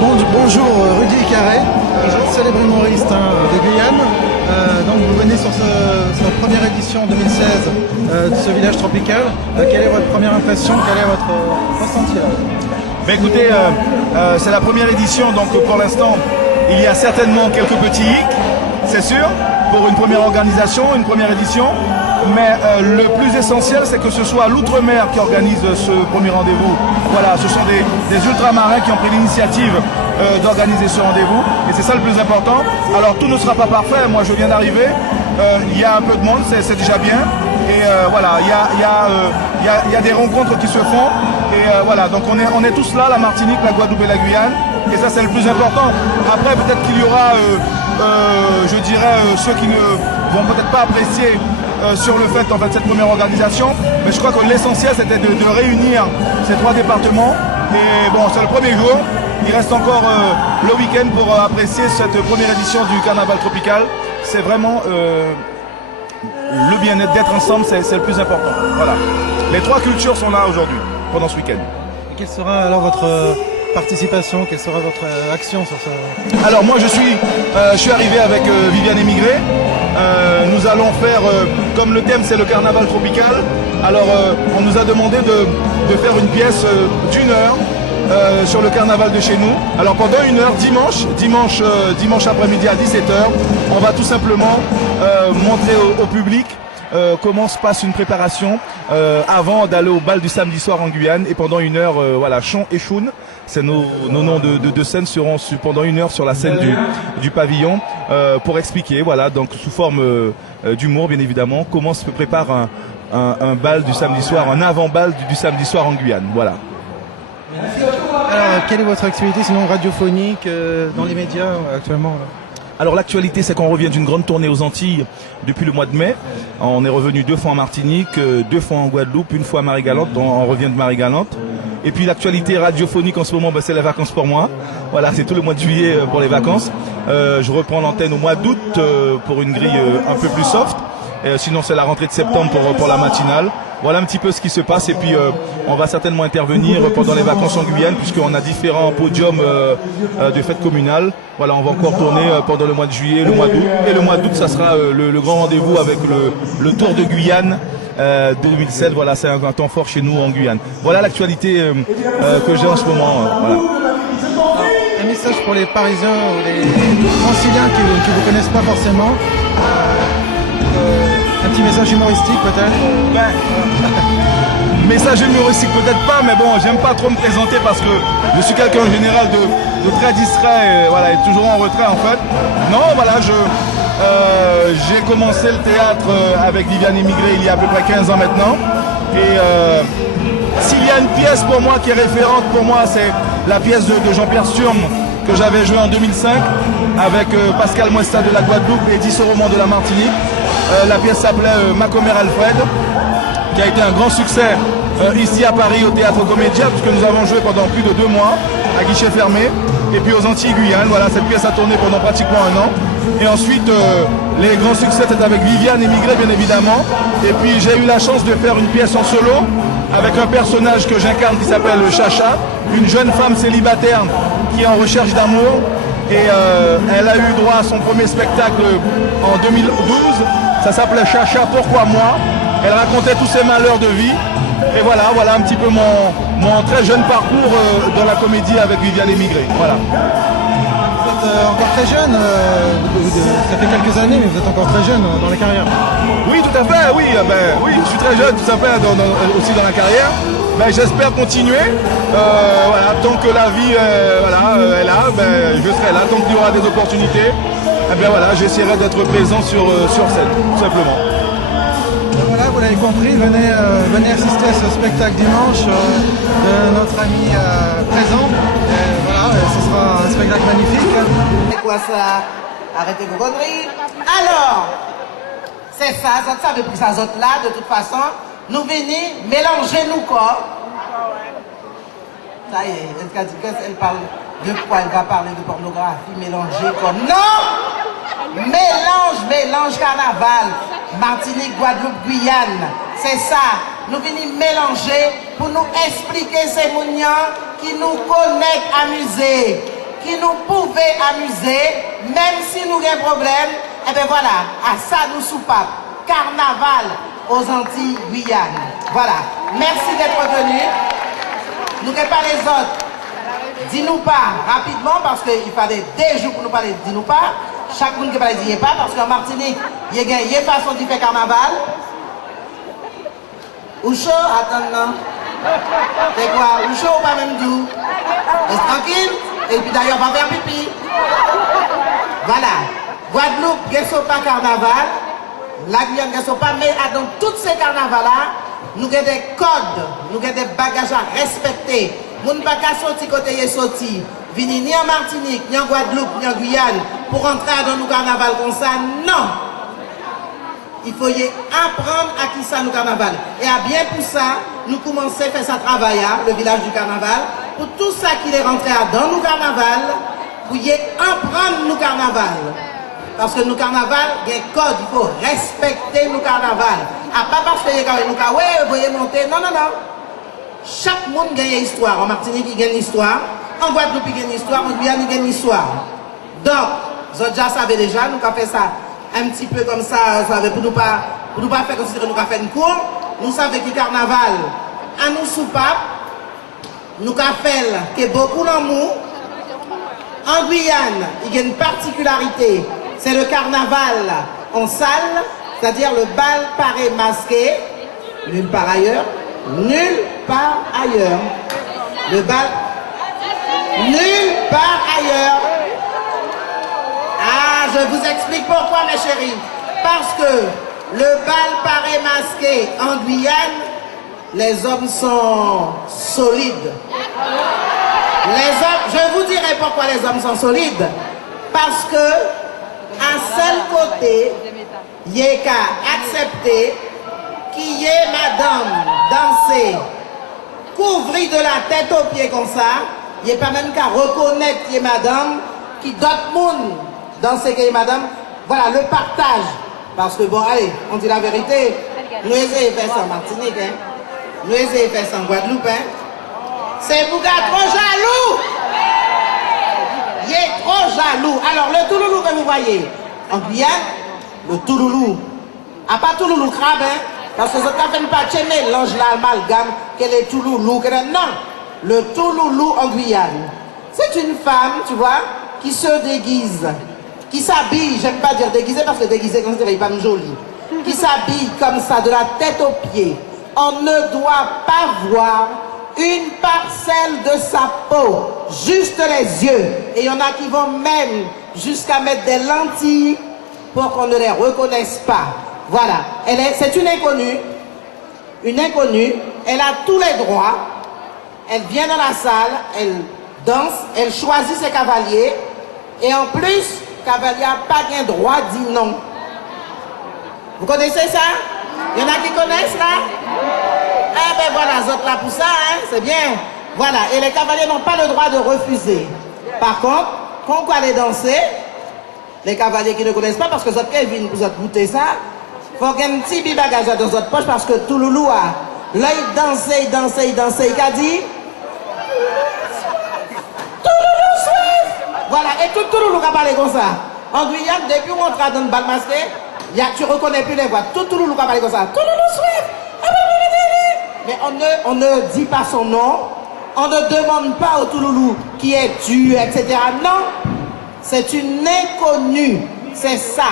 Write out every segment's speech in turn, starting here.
Bonjour Rudy Carré, célèbre humoriste de Guyane. Donc vous venez sur cette première édition 2016 de ce village tropical. Quelle est votre première impression? Quel est votre ressenti là? Ben écoutez, c'est la première édition, donc pour l'instant, il y a certainement quelques petits hicks, c'est sûr, pour une première organisation, une première édition. Mais le plus essentiel, c'est que ce soit l'Outre-mer qui organise ce premier rendez-vous. Voilà, ce sont des ultramarins qui ont pris l'initiative d'organiser ce rendez-vous. Et c'est ça le plus important. Alors tout ne sera pas parfait. Moi, je viens d'arriver. Il y a un peu de monde, c'est déjà bien. Et voilà, il y a des rencontres qui se font. Et voilà, donc on est tous là, la Martinique, la Guadeloupe et la Guyane. Et ça, c'est le plus important. Après, peut-être qu'il y aura, je dirais, ceux qui ne vont peut-être pas apprécier sur le fait, cette première organisation. Mais je crois que l'essentiel, c'était de réunir ces trois départements. Et bon, c'est le premier jour. Il reste encore le week-end pour apprécier cette première édition du Carnaval tropical. C'est vraiment le bien-être d'être ensemble, c'est le plus important. Voilà. Les trois cultures sont là aujourd'hui, pendant ce week-end. Et quelle sera alors votre participation, quelle sera votre action sur ça? Alors moi je suis arrivé avec Viviane Émigré. Nous allons faire, comme le thème c'est le carnaval tropical, alors on nous a demandé de faire une pièce d'une heure sur le carnaval de chez nous. Alors pendant une heure, dimanche après-midi à 17h, on va tout simplement montrer au public comment se passe une préparation avant d'aller au bal du samedi soir en Guyane. Et pendant une heure, voilà, Chon et Choun, c'est nos noms de scène, seront pendant une heure sur la scène du pavillon pour expliquer, voilà, donc sous forme d'humour bien évidemment, comment se prépare un bal du samedi soir, un avant-bal du samedi soir en Guyane. Voilà. Alors, quelle est votre activité sinon radiophonique dans les médias actuellement là? Alors l'actualité, c'est qu'on revient d'une grande tournée aux Antilles depuis le mois de mai. On est revenu 2 fois en Martinique, 2 fois en Guadeloupe, 1 fois à Marie-Galante, on revient de Marie-Galante. Et puis l'actualité radiophonique en ce moment, c'est les vacances pour moi. Voilà, c'est tout le mois de juillet pour les vacances. Je reprends l'antenne au mois d'août pour une grille un peu plus soft. Sinon c'est la rentrée de septembre pour la matinale. Voilà un petit peu ce qui se passe et puis on va certainement intervenir pendant les vacances en Guyane puisqu'on a différents podiums de fêtes communales. Voilà, on va encore tourner pendant le mois de juillet, le mois d'août. Et le mois d'août, ça sera le grand rendez-vous avec le Tour de Guyane 2007. Voilà, c'est un temps fort chez nous en Guyane. Voilà l'actualité que j'ai en ce moment. Voilà. Un message pour les Parisiens ou les Franciliens qui ne vous connaissent pas forcément. Un petit message humoristique peut-être? Message humoristique peut-être pas, mais bon, j'aime pas trop me présenter parce que je suis quelqu'un en général de très distrait, voilà, et toujours en retrait en fait. Non, voilà, j'ai commencé le théâtre avec Viviane Émigré il y a à peu près 15 ans maintenant. Et s'il y a une pièce pour moi qui est référente pour moi, c'est la pièce de Jean-Pierre Sturm que j'avais joué en 2005 avec Pascal Moesta de la Guadeloupe et 10 romans de la Martinique. La pièce s'appelait Macomer Alfred, qui a été un grand succès ici à Paris au Théâtre Comédia, puisque nous avons joué pendant plus de 2 mois à guichet fermé. Et puis aux Antilles Guyane, voilà, cette pièce a tourné pendant pratiquement 1 an. Et ensuite, les grands succès, c'était avec Viviane Émigré, bien évidemment. Et puis j'ai eu la chance de faire une pièce en solo avec un personnage que j'incarne qui s'appelle Chacha, une jeune femme célibataire qui est en recherche d'amour. Et elle a eu droit à son premier spectacle en 2012. Ça s'appelait Chacha, pourquoi moi? Elle racontait tous ses malheurs de vie. Et voilà un petit peu mon très jeune parcours dans la comédie avec Viviane Émigré. Voilà. Vous êtes encore très jeune, ça fait quelques années, mais vous êtes encore très jeune dans la carrière. Oui, tout à fait, oui, oui, je suis très jeune, tout à fait, aussi dans la carrière. Ben, j'espère continuer. Voilà, tant que la vie est là, je serai là. Tant qu'il y aura des opportunités, voilà, j'essaierai d'être présent sur scène, tout simplement. Voilà, vous l'avez compris, venez assister à ce spectacle dimanche de notre ami présent. Voilà, ce sera un spectacle magnifique. C'est quoi ça? Arrêtez vos conneries. Alors, c'est ça, ça savez pour ça, là, de toute façon, nous venons mélanger nous corps. Ça y est, elle parle de quoi? Elle va parler de pornographie, mélanger comme... Non! Mélange carnaval. Martinique, Guadeloupe, Guyane. C'est ça. Nous venons mélanger pour nous expliquer ces mounions qui nous connaissent amusés. qui nous pouvait amuser, même si nous avons un problème. Et bien voilà, à ça nous soupapes. Carnaval aux Antilles Guyane. Voilà. Merci d'être venus. Nous ne pas les autres. Dis-nous pas rapidement parce qu'il fallait des jours pour nous parler. Dis-nous pas. Chaque monde qui parle dit pas parce qu'en Martinique, il y a une façon de faire carnaval. Ou chaud, attends, non. C'est quoi? Ou chaud ou pas même doux? Reste tranquille. Et puis d'ailleurs, on va faire pipi. Voilà. Guadeloupe, il n'y a pas carnaval. La Guyane, il n'y a pas. Mais dans tous ces carnavals-là, nous avons des codes, nous avons des bagages à respecter. Nous ne pouvons pas sortir côté de sorti. Venir ni en Martinique, ni en Guadeloupe, ni en Guyane pour entrer dans nos carnavals comme ça. Non! Il faut y apprendre à qui ça nous carnaval. Et à bien pour ça, nous commençons à faire ça travail, le village du carnaval, pour tout ça qui est rentré dans nos carnavals, pour y apprendre nos carnavals. Parce que nos carnavals, il y a un code, il faut respecter nos carnavals. À pas parce que nous avons ouais, vous voyez monter. Non, non, non. Chaque monde gagne une histoire. En Martinique, il gagne une histoire. En Guadeloupe, il gagne une histoire. En Guyane, il gagne une histoire. Donc, vous déjà savez déjà, nous avons fait ça un petit peu comme ça, pour nous pas faire comme si nous avons fait une cour. Nous savons que le carnaval, à nous soupapes, nous avons fait que beaucoup d'amour. En Guyane, il y a une particularité, c'est le carnaval en salle, c'est-à-dire le bal paré masqué, nulle part ailleurs, nulle part ailleurs. Le bal, nulle part ailleurs. Ah, je vous explique pourquoi, mes chéris. Parce que le bal paré masqué en Guyane, les hommes sont solides. Les hommes, je vous dirai pourquoi les hommes sont solides. Parce que, à seul côté, il n'y a qu'à accepter qu'il y ait madame danser, couvrir de la tête aux pieds comme ça, il n'y a pas même qu'à reconnaître qu'il y a madame, qui d'autres monde danser qu'il y a madame. Voilà, le partage. Parce que bon, allez, on dit la vérité, nous essayons de faire ça en Martinique, hein. Nous essayons de faire ça en Guadeloupe, hein. C'est vous gars trop jaloux. Il est trop jaloux. Alors, le touloulou que vous voyez en Guyane, le touloulou, à pas touloulou crabe, hein, parce que ça ne fait pas tchémer l'ange l'amalgame, qu'elle est touloulou, non. Le touloulou en Guyane, c'est une femme, tu vois, qui se déguise, qui s'habille, j'aime pas dire déguisée parce que déguisée, comme c'est une femme jolie, qui s'habille comme ça, de la tête aux pieds. On ne doit pas voir une parcelle de sa peau, juste les yeux. Et il y en a qui vont même jusqu'à mettre des lentilles pour qu'on ne les reconnaisse pas. Voilà, c'est une inconnue, elle a tous les droits, elle vient dans la salle, elle danse, elle choisit ses cavaliers, et en plus, cavalier n'a pas de droit de dire non. Vous connaissez ça? Il y en a qui connaissent là? Ah ben voilà, vous êtes là pour ça, hein? C'est bien. Voilà, et les cavaliers n'ont pas le droit de refuser. Par contre, quand on va aller danser, les cavaliers qui ne connaissent pas, parce que vous êtes viennent pour vous goûter ça, il faut qu'il y ait un petit bagage dans votre poche, parce que tout loulou a, là il dansait, il a dit, Touloulou Swift! Voilà, et tout loulou a parlé comme ça. En Guyane, depuis qu'on entre dans le bal masqué, tu ne reconnais plus les voix. Tout loulou a parlé comme ça. Touloulou Swift! Mais on ne dit pas son nom, on ne demande pas au touloulou qui es-tu, etc. Non, c'est une inconnue, c'est ça.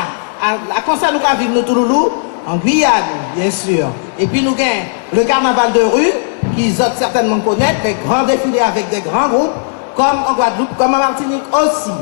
À quoi ça nous vivons nos touloulous? En Guyane, bien sûr. Et puis nous avons le carnaval de rue, qu'ils autres certainement connaissent, des grands défilés avec des grands groupes, comme en Guadeloupe, comme en Martinique aussi.